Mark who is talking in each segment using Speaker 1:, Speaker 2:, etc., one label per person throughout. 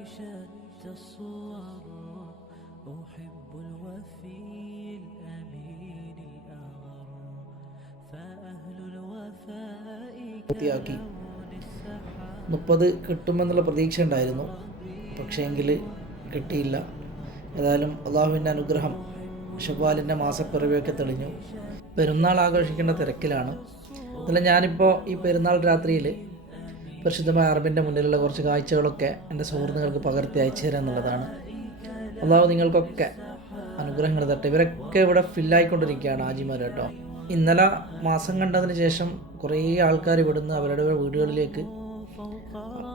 Speaker 1: شتى الصور أحب الوفي الأمين الأغر فأهل الوفاء
Speaker 2: പൂർത്തിയാക്കി മുപ്പത് കിട്ടുമെന്നുള്ള പ്രതീക്ഷ ഉണ്ടായിരുന്നു പക്ഷേ എങ്കിൽ കിട്ടിയില്ല ഏതായാലും അള്ളാഹുവിൻ്റെ അനുഗ്രഹം ഷവാലിൻ്റെ മാസപ്പിറവിയൊക്കെ തെളിഞ്ഞു പെരുന്നാൾ ആഘോഷിക്കേണ്ട തിരക്കിലാണ് അതിൽ ഞാനിപ്പോൾ ഈ പെരുന്നാൾ രാത്രിയിൽ പരിശുദ്ധമായ അറബിന്റെ മുന്നിലുള്ള കുറച്ച് കാഴ്ചകളൊക്കെ എന്റെ സുഹൃത്തുക്കൾക്ക് പകർത്തി അയച്ചു തരാം എന്നുള്ളതാണ്. അള്ളാഹു നിങ്ങൾക്കൊക്കെ അനുഗ്രഹങ്ങൾ തട്ടെ ഇവരൊക്കെ ഇവിടെ ഫില്ലായിക്കൊണ്ടിരിക്കുകയാണ് ആജിമാർ കേട്ടോ. ഇന്നലെ മാസം കണ്ടതിന് ശേഷം കുറേ ആൾക്കാർ ഇവിടുന്ന് അവരുടെ വീടുകളിലേക്ക്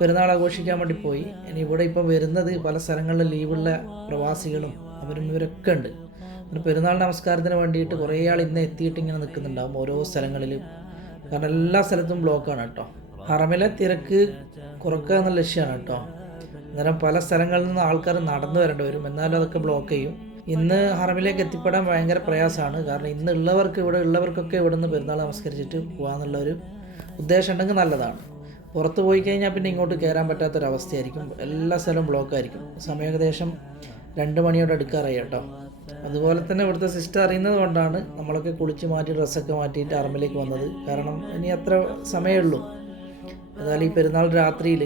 Speaker 2: പെരുന്നാൾ ആഘോഷിക്കാൻ വേണ്ടി പോയി. ഇനി ഇവിടെ ഇപ്പോൾ വരുന്നത് പല സ്ഥലങ്ങളിലും ലീവുള്ള പ്രവാസികളും അവരും ഇവരൊക്കെ ഉണ്ട്. അങ്ങനെ പെരുന്നാൾ നമസ്കാരത്തിന് വേണ്ടിയിട്ട് കുറേ ആൾ ഇന്ന് എത്തിയിട്ട് ഇങ്ങനെ നിൽക്കുന്നുണ്ടാവും ഓരോ സ്ഥലങ്ങളിലും. കാരണം എല്ലാ സ്ഥലത്തും ബ്ലോക്കാണ് കേട്ടോ. ഹറമിലെ തിരക്ക് കുറക്കുക എന്ന ലക്ഷ്യമാണ് കേട്ടോ. അന്നേരം പല സ്ഥലങ്ങളിൽ നിന്ന് ആൾക്കാർ നടന്നു വരേണ്ടി വരും. എന്നാലും അതൊക്കെ ബ്ലോക്ക് ചെയ്യും. ഇന്ന് ഹറമിലേക്ക് എത്തിപ്പെടാൻ ഭയങ്കര പ്രയാസമാണ്. കാരണം ഇന്ന് ഉള്ളവർക്ക് ഇവിടെ ഉള്ളവർക്കൊക്കെ ഇവിടെ നിന്ന് പെരുന്നാൾ നമസ്കരിച്ചിട്ട് പോകാമെന്നുള്ളൊരു ഉദ്ദേശം ഉണ്ടെങ്കിൽ നല്ലതാണ്. പുറത്ത് പോയി കഴിഞ്ഞാൽ പിന്നെ ഇങ്ങോട്ട് കയറാൻ പറ്റാത്തൊരവസ്ഥയായിരിക്കും. എല്ലാ സ്ഥലവും ബ്ലോക്ക് ആയിരിക്കും. സമയം ഏകദേശം രണ്ട് മണിയോട് എടുക്കാറായി കേട്ടോ. അതുപോലെ തന്നെ ഇവിടുത്തെ സിസ്റ്റർ അറിയുന്നത് കൊണ്ടാണ് നമ്മളൊക്കെ കുളിച്ച് മാറ്റി ഡ്രസ്സൊക്കെ മാറ്റിയിട്ട് അറമ്പിലേക്ക് വന്നത്. കാരണം ഇനി അത്ര സമയമുള്ളൂ ഏതായാലും ഈ പെരുന്നാൾ രാത്രിയിൽ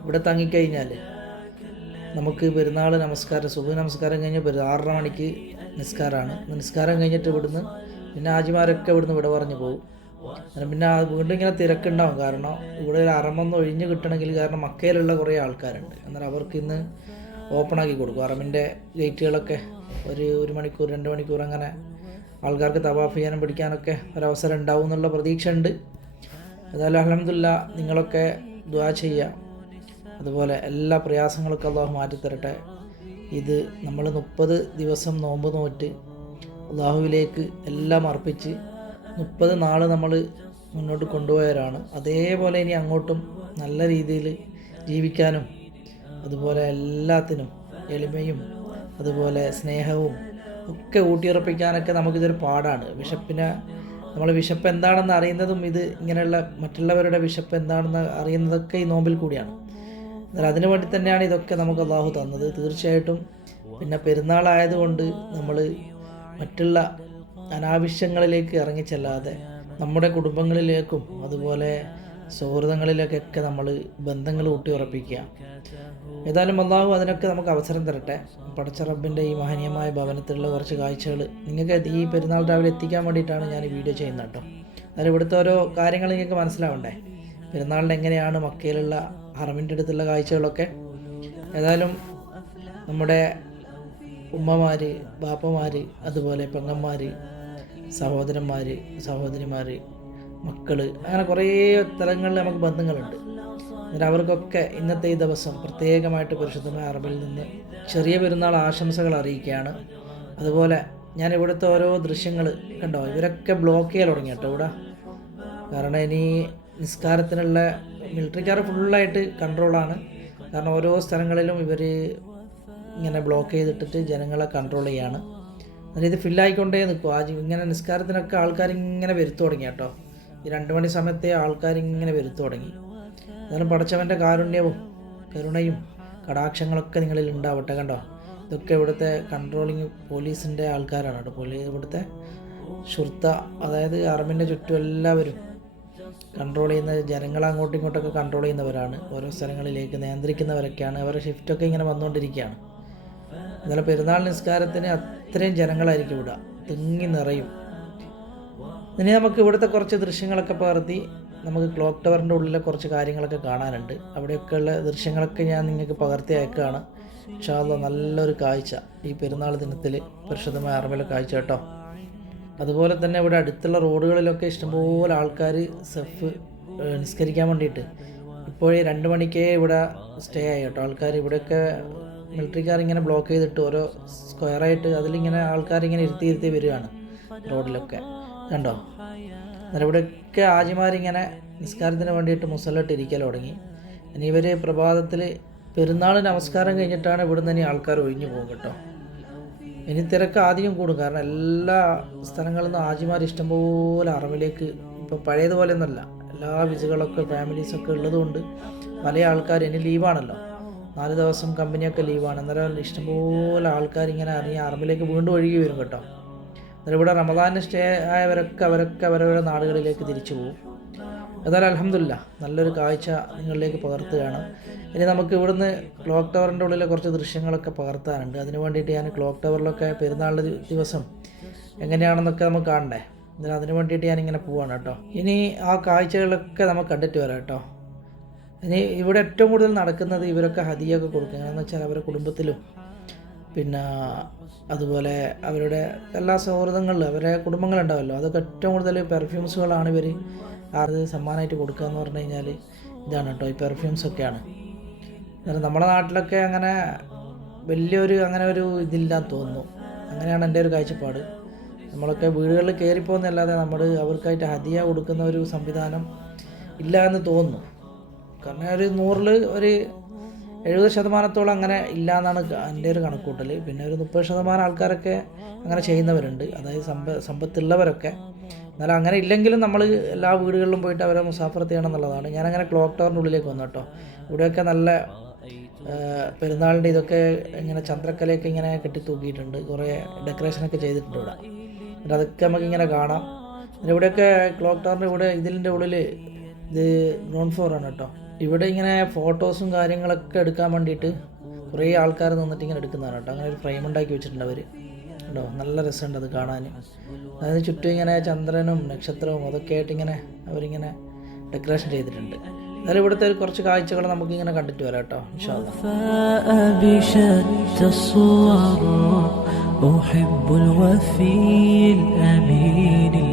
Speaker 2: ഇവിടെ തങ്ങിക്കഴിഞ്ഞാൽ നമുക്ക് പെരുന്നാൾ നമസ്കാരം സുബഹ് നമസ്കാരം കഴിഞ്ഞ് ആറര മണിക്ക് നിസ്കാരമാണ്. നിസ്കാരം കഴിഞ്ഞിട്ട് ഇവിടുന്ന് പിന്നെ ആജിമാരൊക്കെ ഇവിടുന്ന് ഇവിടെ പറഞ്ഞു പോകും. പിന്നെ വീണ്ടും ഇങ്ങനെ തിരക്കുണ്ടാവും. കാരണം ഇവിടെ ഒരു അറമൊന്ന് ഒഴിഞ്ഞ് കിട്ടണമെങ്കിൽ കാരണം മക്കയിലുള്ള കുറേ ആൾക്കാരുണ്ട്. അന്നേരം അവർക്ക് ഇന്ന് ഓപ്പൺ ആക്കി കൊടുക്കും. അറമിന്റെ ഗേറ്റുകളൊക്കെ ഒരു ഒരു മണിക്കൂർ രണ്ട് മണിക്കൂർ അങ്ങനെ ആൾക്കാർക്ക് തവാഫ് ചെയ്യാനും പിടിക്കാനൊക്കെ ഒരവസരം ഉണ്ടാവും എന്നുള്ള പ്രതീക്ഷ ഉണ്ട് ഏതായാലും അലഹമില്ല നിങ്ങളൊക്കെ ദ്വാ ചെയ്യുക അതുപോലെ എല്ലാ പ്രയാസങ്ങളൊക്കെ അള്ളാഹു മാറ്റിത്തരട്ടെ. ഇത് നമ്മൾ മുപ്പത് ദിവസം നോമ്പ് നോറ്റ് അള്ളാഹുവിലേക്ക് എല്ലാം അർപ്പിച്ച് മുപ്പത് നാൾ നമ്മൾ മുന്നോട്ട് കൊണ്ടുപോയവരാണ്. അതേപോലെ ഇനി അങ്ങോട്ടും നല്ല രീതിയിൽ ജീവിക്കാനും അതുപോലെ എല്ലാത്തിനും എളിമയും അതുപോലെ സ്നേഹവും ഒക്കെ ഊട്ടിയുറപ്പിക്കാനൊക്കെ നമുക്കിതൊരു പാടാണ്. വിശപ്പിനെ നമ്മൾ വിശപ്പ് എന്താണെന്ന് അറിയുന്നതും ഇത് ഇങ്ങനെയുള്ള മറ്റുള്ളവരുടെ വിശപ്പ് എന്താണെന്ന് അറിയുന്നതൊക്കെ ഈ നോമ്പിൽ കൂടിയാണ്. എന്നാൽ അതിനു വേണ്ടി തന്നെയാണ് ഇതൊക്കെ നമുക്ക് അള്ളാഹു തന്നത്. തീർച്ചയായിട്ടും പിന്നെ പെരുന്നാളായതുകൊണ്ട് നമ്മൾ മറ്റുള്ള അനാവശ്യങ്ങളിലേക്ക് ഇറങ്ങിച്ചെല്ലാതെ നമ്മുടെ കുടുംബങ്ങളിലേക്കും അതുപോലെ സൗഹൃദങ്ങളിലേക്കൊക്കെ നമ്മൾ ബന്ധങ്ങൾ ഊട്ടിയുറപ്പിക്കുക ഏതായാലും അള്ളാഹു അതിനൊക്കെ നമുക്ക് അവസരം തരട്ടെ. പടച്ച റബ്ബിന്റെ ഈ മഹനീയമായ ഭവനത്തിലുള്ള കുറച്ച് കാഴ്ചകൾ നിങ്ങൾക്ക് ഈ പെരുന്നാൾ രാവിലെ എത്തിക്കാൻ വേണ്ടിയിട്ടാണ് ഞാൻ ഈ വീഡിയോ ചെയ്യുന്നത് കേട്ടോ. അതായത് ഇവിടുത്തെ ഓരോ കാര്യങ്ങൾ നിങ്ങൾക്ക് മനസ്സിലാവണ്ടേ? പെരുന്നാളിന്റെ എങ്ങനെയാണ് മക്കയിലുള്ള ഹറമിന്റെ അടുത്തുള്ള കാഴ്ചകളൊക്കെ? ഏതായാലും നമ്മുടെ ഉമ്മമാർ ബാപ്പമാർ അതുപോലെ പെങ്ങന്മാർ സഹോദരന്മാർ സഹോദരിമാർ മക്കൾ അങ്ങനെ കുറേ തലങ്ങളിൽ നമുക്ക് ബന്ധങ്ങളുണ്ട്. എന്നിട്ട് അവർക്കൊക്കെ ഇന്നത്തെ ഈ ദിവസം പ്രത്യേകമായിട്ട് പരിശുദ്ധമായ അറബിൽ നിന്ന് ചെറിയ പെരുന്നാൾ ആശംസകൾ അറിയിക്കുകയാണ്. അതുപോലെ ഞാൻ ഇവിടുത്തെ ഓരോ ദൃശ്യങ്ങൾ കണ്ടോ? ഇവരൊക്കെ ബ്ലോക്ക് ചെയ്യാൻ തുടങ്ങി കേട്ടോ ഇവിടെ. കാരണം ഇനി നിസ്കാരത്തിനുള്ള മിലിറ്ററിക്കാർ ഫുള്ളായിട്ട് കൺട്രോളാണ്. കാരണം ഓരോ സ്ഥലങ്ങളിലും ഇവർ ഇങ്ങനെ ബ്ലോക്ക് ചെയ്തിട്ടിട്ട് ജനങ്ങളെ കൺട്രോൾ ചെയ്യാണ്. അതായത് ഫില്ലായിക്കൊണ്ടേ നിൽക്കും ആ ഇങ്ങനെ നിസ്കാരത്തിനൊക്കെ ആൾക്കാർ ഇങ്ങനെ വരുത്തു തുടങ്ങി കേട്ടോ. ഈ രണ്ട് മണി സമയത്തെ ആൾക്കാർ ഇങ്ങനെ വരുത്തു തുടങ്ങി. എന്നാലും പടച്ചവന്റെ കാരുണ്യവും കരുണയും കടാക്ഷങ്ങളൊക്കെ നിങ്ങളിൽ ഉണ്ടാവട്ടെ കണ്ടോ? ഇതൊക്കെ ഇവിടുത്തെ കൺട്രോളിങ് പോലീസിന്റെ ആൾക്കാരാണ് കേട്ടോ. പോലീസ് ഇവിടുത്തെ ഷുർത്ത അതായത് അറബിന്റെ ചുറ്റും എല്ലാവരും കൺട്രോൾ ചെയ്യുന്ന ജനങ്ങളെ അങ്ങോട്ടും ഇങ്ങോട്ടൊക്കെ കൺട്രോൾ ചെയ്യുന്നവരാണ്. ഓരോ സ്ഥലങ്ങളിലേക്ക് നിയന്ത്രിക്കുന്നവരൊക്കെയാണ്. അവരുടെ ഷിഫ്റ്റൊക്കെ ഇങ്ങനെ വന്നുകൊണ്ടിരിക്കുകയാണ്. എന്നാലും പെരുന്നാൾ നിസ്കാരത്തിന് അത്രയും ജനങ്ങളായിരിക്കും ഇവിടെ. തിങ്ങി നിറയും. ഇനി നമുക്ക് ഇവിടുത്തെ കുറച്ച് ദൃശ്യങ്ങളൊക്കെ പകർത്തി നമുക്ക് ക്ലോക്ക് ടവറിന്റെ ഉള്ളിലെ കുറച്ച് കാര്യങ്ങളൊക്കെ കാണാനുണ്ട്. അവിടെയൊക്കെയുള്ള ദൃശ്യങ്ങളൊക്കെ ഞാൻ നിങ്ങൾക്ക് പകർത്തി അയക്കുകയാണ്. ഇൻഷാല്ല നല്ലൊരു കാഴ്ച ഈ പെരുന്നാൾ ദിനത്തിൽ പരിശുദ്ധമായ അറിവിലെ കാഴ്ച കേട്ടോ. അതുപോലെ തന്നെ ഇവിടെ അടുത്തുള്ള റോഡുകളിലൊക്കെ ഇഷ്ടംപോലെ ആൾക്കാർ സെഫ് നിസ്കരിക്കാൻ വേണ്ടിയിട്ട്. ഇപ്പോഴേ രണ്ട് മണിക്കേ ഇവിടെ സ്റ്റേ ആയി കേട്ടോ. ആൾക്കാർ ഇവിടെയൊക്കെ മിലിറ്ററിക്കാർ ഇങ്ങനെ ബ്ലോക്ക് ചെയ്തിട്ട് ഓരോ സ്ക്വയറായിട്ട് അതിലിങ്ങനെ ആൾക്കാരിങ്ങനെ ഇരുത്തി ഇരുത്തി വരികയാണ് റോഡിലൊക്കെ. കണ്ടോ? അന്നേരം ഇവിടെയൊക്കെ ആജിമാരിങ്ങനെ നിസ്കാരത്തിന് വേണ്ടിയിട്ട് മുസല്ലിട്ട് ഇരിക്കൽ തുടങ്ങി. ഇനി ഇവർ പ്രഭാതത്തിൽ പെരുന്നാൾ നമസ്കാരം കഴിഞ്ഞിട്ടാണ് ഇവിടുന്ന് ഇനി ആൾക്കാർ ഒഴിഞ്ഞു പോകും കേട്ടോ. ഇനി തിരക്ക് ആദ്യം കൂടും. കാരണം എല്ലാ സ്ഥലങ്ങളിൽ നിന്നും ആജിമാർ ഇഷ്ടംപോലെ അറിവിലേക്ക് ഇപ്പോൾ പഴയതുപോലെ ഒന്നല്ല എല്ലാ വിസകളൊക്കെ ഫാമിലീസൊക്കെ ഉള്ളതുകൊണ്ട് പല ആൾക്കാർ ഇനി ലീവാണല്ലോ. നാല് ദിവസം കമ്പനിയൊക്കെ ലീവാണ്. അന്നേരം ഇഷ്ടംപോലെ ആൾക്കാർ ഇങ്ങനെ അറിയാൻ അറിവിലേക്ക് വീണ്ടും ഒഴുകി വരും കേട്ടോ. അന്നേരം ഇവിടെ റമദാനിന് സ്റ്റേ ആയവരൊക്കെ അവരൊക്കെ അവരവരുടെ നാടുകളിലേക്ക് തിരിച്ചു പോകും. എന്നാലും അലഹമില്ല നല്ലൊരു കാഴ്ച നിങ്ങളിലേക്ക് പകർത്തുകയാണ്. ഇനി നമുക്ക് ഇവിടുന്ന് ക്ലോക്ക് ടവറിന്റെ ഉള്ളിലെ കുറച്ച് ദൃശ്യങ്ങളൊക്കെ പകർത്താനുണ്ട്. അതിന് വേണ്ടിയിട്ട് ഞാൻ ക്ലോക്ക് ടവറിലൊക്കെ പെരുന്നാളിന്റെ ദിവസം എങ്ങനെയാണെന്നൊക്കെ നമുക്ക് കാണണ്ടേ? എന്നാലും അതിന് വേണ്ടിയിട്ട് ഇങ്ങനെ പോവാണ് കേട്ടോ. ഇനി ആ കാഴ്ചകളൊക്കെ നമുക്ക് കണ്ടിട്ട് വരാം കേട്ടോ. ഇനി ഇവിടെ ഏറ്റവും കൂടുതൽ നടക്കുന്നത് ഇവരൊക്കെ ഹതിയൊക്കെ കൊടുക്കുക എന്ന് വെച്ചാൽ അവരുടെ കുടുംബത്തിലും പിന്നെ അതുപോലെ അവരുടെ എല്ലാ സൗഹൃദങ്ങളിലും അവരുടെ കുടുംബങ്ങളുണ്ടാവല്ലോ. അതൊക്കെ ഏറ്റവും കൂടുതൽ പെർഫ്യൂംസുകളാണ് ഇവർ അത് സമ്മാനമായിട്ട് കൊടുക്കുക എന്ന് പറഞ്ഞു കഴിഞ്ഞാൽ ഇതാണ് കേട്ടോ ഈ പെർഫ്യൂംസ് ഒക്കെയാണ്. എന്നാലും നമ്മുടെ നാട്ടിലൊക്കെ അങ്ങനെ വലിയൊരു അങ്ങനെ ഒരു ഇതില്ലാന്ന് തോന്നുന്നു. അങ്ങനെയാണ് എന്റെ ഒരു കാഴ്ചപ്പാട്. നമ്മളൊക്കെ വീടുകളിൽ കയറിപ്പോകുന്നല്ലാതെ നമ്മൾ അവർക്കായിട്ട് ഹതിയ കൊടുക്കുന്ന ഒരു സംവിധാനം ഇല്ല എന്ന് തോന്നുന്നു. കാരണം ഒരു നൂറിൽ ഒരു എഴുപത് ശതമാനത്തോളം അങ്ങനെ ഇല്ല എന്നാണ് എന്റെ ഒരു കണക്കൂട്ടൽ. പിന്നെ ഒരു മുപ്പത് ശതമാനം ആൾക്കാരൊക്കെ അങ്ങനെ ചെയ്യുന്നവരുണ്ട്. അതായത് സമ്പ സമ്പത്തുള്ളവരൊക്കെ. എന്നാലും അങ്ങനെ ഇല്ലെങ്കിലും നമ്മൾ എല്ലാ വീടുകളിലും പോയിട്ട് അവരെ മുസാഫർ ചെയ്യണം എന്നുള്ളതാണ്. ഞാനങ്ങനെ ക്ലോക്ക് ടവറിന്റെ ഉള്ളിലേക്ക് വന്നു കേട്ടോ. ഇവിടെയൊക്കെ നല്ല പെരുന്നാളിന്റെ ഇതൊക്കെ ഇങ്ങനെ ചന്ദ്രക്കലയൊക്കെ ഇങ്ങനെ കെട്ടി തൂക്കിയിട്ടുണ്ട് കുറേ ഡെക്കറേഷനൊക്കെ ചെയ്തിട്ടുണ്ട് ഇവിടെ. എന്നിട്ട് അതൊക്കെ നമുക്കിങ്ങനെ കാണാം. ഇവിടെയൊക്കെ ക്ലോക്ക് ടവറിന്റെ ഇവിടെ ഇതിന്റെ ഉള്ളിൽ ഇത് ഗ്രൗണ്ട് ഫ്ലോറാണ് കേട്ടോ. ഇവിടെ ഇങ്ങനെ ഫോട്ടോസും കാര്യങ്ങളൊക്കെ എടുക്കാൻ വേണ്ടിയിട്ട് കുറേ ആൾക്കാർ നിന്നിട്ട് ഇങ്ങനെ എടുക്കുന്നതാണ് കേട്ടോ അങ്ങനെ ഒരു ഫ്രെയിം ഉണ്ടാക്കി വെച്ചിട്ടുണ്ട് അവർ കേട്ടോ നല്ല രസമുണ്ട് അത് കാണാൻ അതായത് ചുറ്റും ഇങ്ങനെ ചന്ദ്രനും നക്ഷത്രവും അതൊക്കെ ആയിട്ട് ഇങ്ങനെ അവരിങ്ങനെ ഡെക്കറേഷൻ ചെയ്തിട്ടുണ്ട് എന്നാലും ഇവിടുത്തെ ഒരു കുറച്ച് കാഴ്ചകൾ നമുക്കിങ്ങനെ കണ്ടിട്ട് വരാം കേട്ടോ ഇൻഷാല്ലാ
Speaker 1: الوفاء بشتى الصور أحب الوفي الأمين الأغر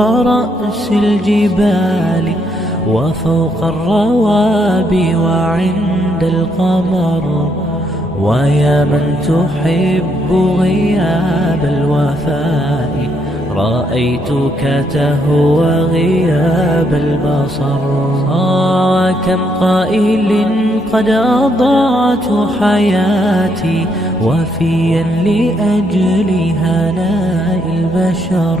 Speaker 1: رأس الجبال وفوق الروابي وعند القمر. ويا من تحب غياب الوفاء رأيتك تهوى غياب البصر. آه كم قائل قد أضعت حياتي وفيا لأجل هناء البشر.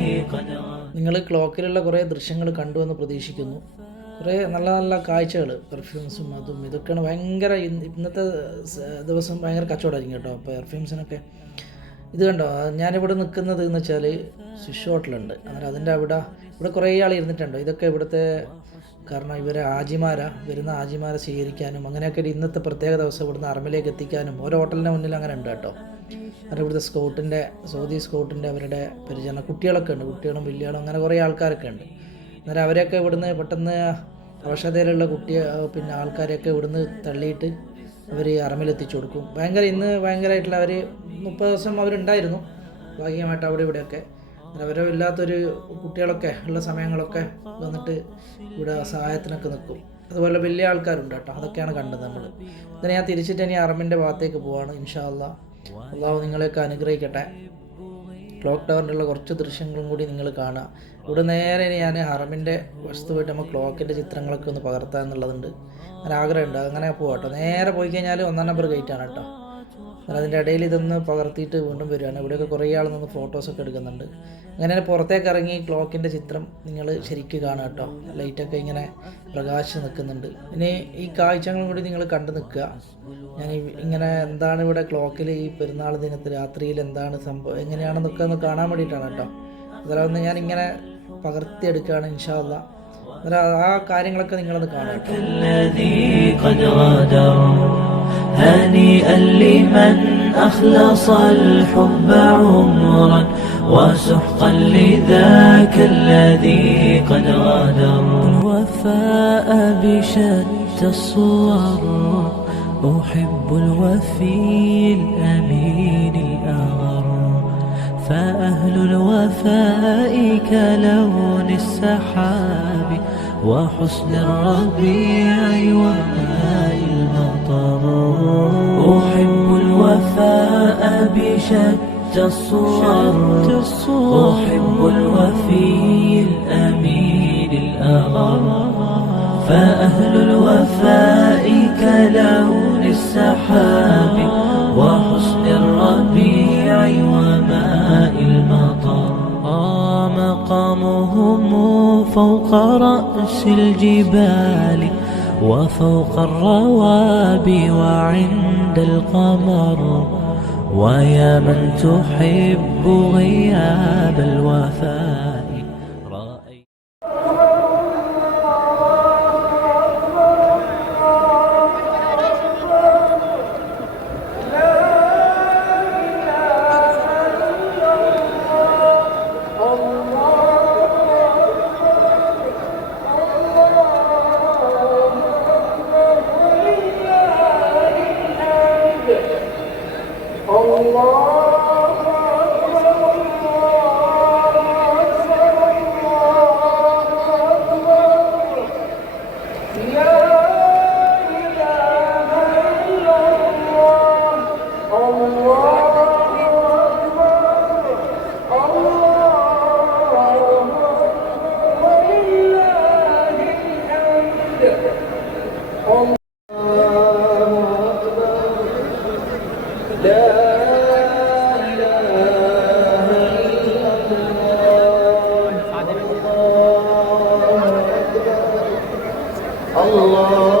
Speaker 2: നിങ്ങൾ ക്ലോക്കിലുള്ള കുറേ ദൃശ്യങ്ങൾ കണ്ടു എന്ന് പ്രതീക്ഷിക്കുന്നു. കുറേ നല്ല നല്ല കാഴ്ചകൾ പെർഫ്യൂംസും അതും ഇതൊക്കെയാണ് ഭയങ്കര ഇന്നത്തെ ദിവസം ഭയങ്കര കച്ചവടമായിരിക്കും കേട്ടോ. പെർഫ്യൂംസിനൊക്കെ ഇത് കണ്ടോ? ഞാനിവിടെ നിൽക്കുന്നത് എന്ന് വെച്ചാൽ സ്വിഷ് ഹോട്ടലുണ്ട് അന്നേരം അതിന്റെ അവിടെ ഇവിടെ കുറേ ആൾ ഇരുന്നിട്ടുണ്ടോ. ഇതൊക്കെ ഇവിടുത്തെ കാരണം ഇവരെ ആജിമാര വരുന്ന ആജിമാരെ സ്വീകരിക്കാനും അങ്ങനെയൊക്കെ ഇന്നത്തെ പ്രത്യേക ദിവസം ഇവിടുന്ന് അറമിലേക്ക് എത്തിക്കാനും ഓരോ ഹോട്ടലിന്റെ മുന്നിൽ അങ്ങനെ ഉണ്ട് കേട്ടോ. കാരണം ഇവിടുത്തെ സ്കൗട്ടിന്റെ സൗദി സ്കൗട്ടിന്റെ അവരുടെ പരിചരണം കുട്ടികളൊക്കെ ഉണ്ട് കുട്ടികളും വലിയകളും അങ്ങനെ കുറേ ആൾക്കാരൊക്കെ ഉണ്ട്. അന്നേരം അവരെയൊക്കെ ഇവിടുന്ന് പെട്ടെന്ന് അവശതയിലുള്ള കുട്ടി പിന്നെ ആൾക്കാരെയൊക്കെ ഇവിടുന്ന് തള്ളിയിട്ട് അവർ അറമിലെത്തിച്ചു കൊടുക്കും. ഭയങ്കര ഇന്ന് ഭയങ്കരമായിട്ടുള്ള അവർ മുപ്പത് ദിവസം അവരുണ്ടായിരുന്നു. ഭാഗികമായിട്ട് അവിടെ ഇവിടെയൊക്കെ. ഇല്ലാത്തൊരു കുട്ടികളൊക്കെ ഉള്ള സമയങ്ങളൊക്കെ വന്നിട്ട് ഇവിടെ സഹായത്തിനൊക്കെ നിൽക്കും. അതുപോലെ വലിയ ആൾക്കാരുണ്ട് കേട്ടോ അതൊക്കെയാണ് കണ്ടത് നമ്മൾ ഇതിനെ ഞാൻ തിരിച്ചിട്ട് ഇനി അറമിന്റെ ഭാഗത്തേക്ക് പോവാണ് ഇൻഷാ അള്ളാഹു നിങ്ങളെയൊക്കെ അനുഗ്രഹിക്കട്ടെ. ക്ലോക്ക് ടവറിന്റെ ഉള്ള കുറച്ച് ദൃശ്യങ്ങളും കൂടി നിങ്ങൾ കാണുക. ഇവിടെ നേരെ ഞാൻ ഹറമിന്റെ വശത്ത് പോയിട്ട് നമ്മൾ ക്ലോക്കിന്റെ ചിത്രങ്ങളൊക്കെ ഒന്ന് പകർത്താൻ എന്നുള്ളതുണ്ട്. അങ്ങനെ ആഗ്രഹമുണ്ട് അങ്ങനെ പോകാം കേട്ടോ. നേരെ പോയി കഴിഞ്ഞാൽ ഒന്നാം നമ്പർ ഗേറ്റാണ് കേട്ടോ. അതിന്റെ ഇടയിൽ ഇതൊന്ന് പകർത്തിയിട്ട് വീണ്ടും വരികയാണ് ഇവിടെയൊക്കെ കുറേ ആൾ നിന്ന് ഫോട്ടോസൊക്കെ എടുക്കുന്നുണ്ട്. അങ്ങനെ പുറത്തേക്ക് ഇറങ്ങി ക്ലോക്കിന്റെ ചിത്രം നിങ്ങൾ ശരിക്കും കാണുക കേട്ടോ. ലൈറ്റൊക്കെ ഇങ്ങനെ പ്രകാശം നിൽക്കുന്നുണ്ട്. ഇനി ഈ കാഴ്ചകളും കൂടി നിങ്ങൾ കണ്ടു നിൽക്കുക. ഞാൻ ഇങ്ങനെ എന്താണ് ഇവിടെ ക്ലോക്കിൽ ഈ പെരുന്നാൾ ദിനത്തിൽ രാത്രിയിൽ എന്താണ് സംഭവം എങ്ങനെയാണെന്നൊക്കെ ഒന്ന് കാണാൻ വേണ്ടിയിട്ടാണ് കേട്ടോ. അതെല്ലാം ഒന്ന് ഞാനിങ്ങനെ പകർത്തിയെടുക്കുകയാണ് ഇൻഷാല്ല ആ കാര്യങ്ങളൊക്കെ നിങ്ങളൊന്ന് കാണാം
Speaker 1: هنيئا لمن أخلص الحب عمرا وسحقا لذاك الذي قد غادر. الوفاء بشتى الصور أحب الوفي الأمين الأغر. فأهل الوفاء كلون السحاب وحسن الربيع وماء المطر. أحب الوفاء بشتى الصور. أحب الوفي الأمين الأغر فأهل الوفاء رأس الجبال وفوق الروابي وعند القمر. ويا من تحب غياب الوفاء.
Speaker 3: الله